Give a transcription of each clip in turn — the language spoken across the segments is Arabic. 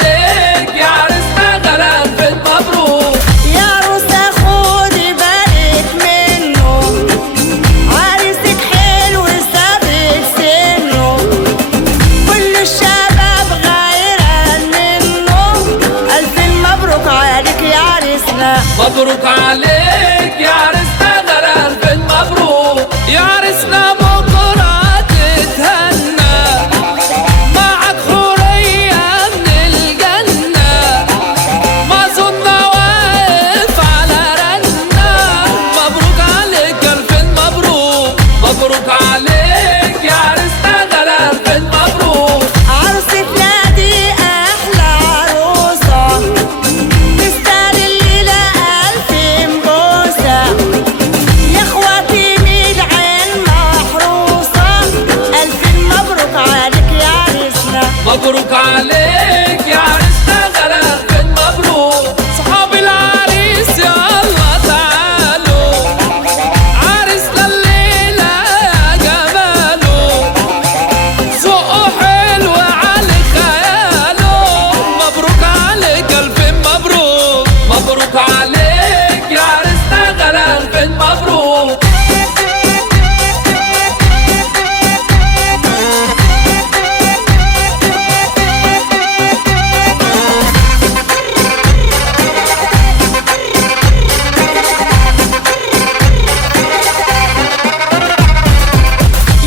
عليك يا عرسنا غلا ألف مبروك. يا عروسة خدي بالك منه، عريسك حلو سابق سنه، كل الشباب غيران منه. ألف مبروك عليك يا عريسنا. مبروك عليك يا عرسنا غلا ألف مبروك. يا عرسنا بكرة تتهنى، معك حورية من الجنة، ما زلنا واقف على رنا. مبروك عليك ألف مبروك. مبروك عليك يا عرسنا غلا ألف مبروك. عروستنا دي أحلى عروسة، تستاهل الليلة ألف بوسة. يا إخواتي من العين محروسة، ألف مبروك عليك يا عريسنا. مبروك عليك يا عرسنا غلا ألف مبروك. صحاب العريس يلا تعالوا، عرسنا الليلة يا جماله، ذوقه حلو على خياله. مبروك عليك ألف مبروك. مبروك عليك يا عرسنا غلا ألف مبروك.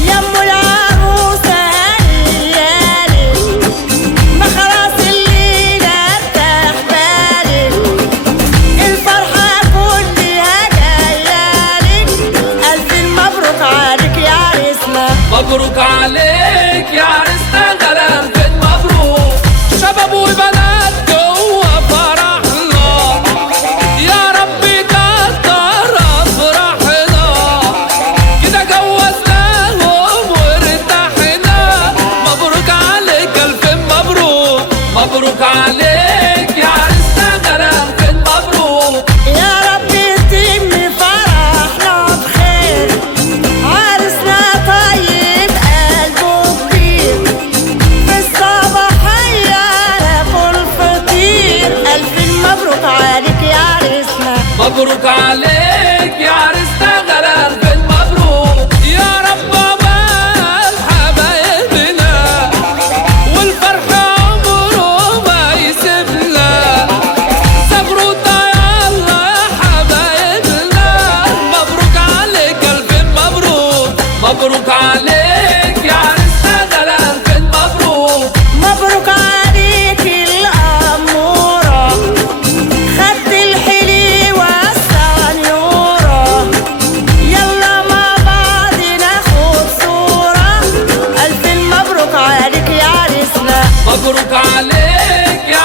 يا أم العروسة هنيالك، ما خلاص الليلة ارتاح بالك، الفرحة كلها جايالك. ألف مبروك عليك يا عريسنا. مبروك عليك يا عرسنا غلا ألف مبروك. شباب وبنات جوا فرحنا، يا رب كتر أفراحنا، كده جوزناهم وارتحنا. مبروك عليك ألف مبروك. مبروك عليك يا عرسنا غلا ألف مبروك. يا رب يتم فرحنا بخير، عرسنا طيب قلبه كبير، في الصباحية ناكل فطير. ألف مبروك عليك يا عريسنا. مبروك عليك يا عرسنا غلا ألف مبروك. يا رب بال حبايبنا، والفرح عمره ما يسيبنا. زغروطة يلا يا حبايبنا، مبروك عليك ألف مبروك. مبروك عليك يا عرسنا غلا ألف مبروك. مبروك عليك الأمورة، خدت الحليوة السنيورة، يلا مع بعض ناخد صورة. ألف مبروك عليك يا عريسنا. مبروك عليك يا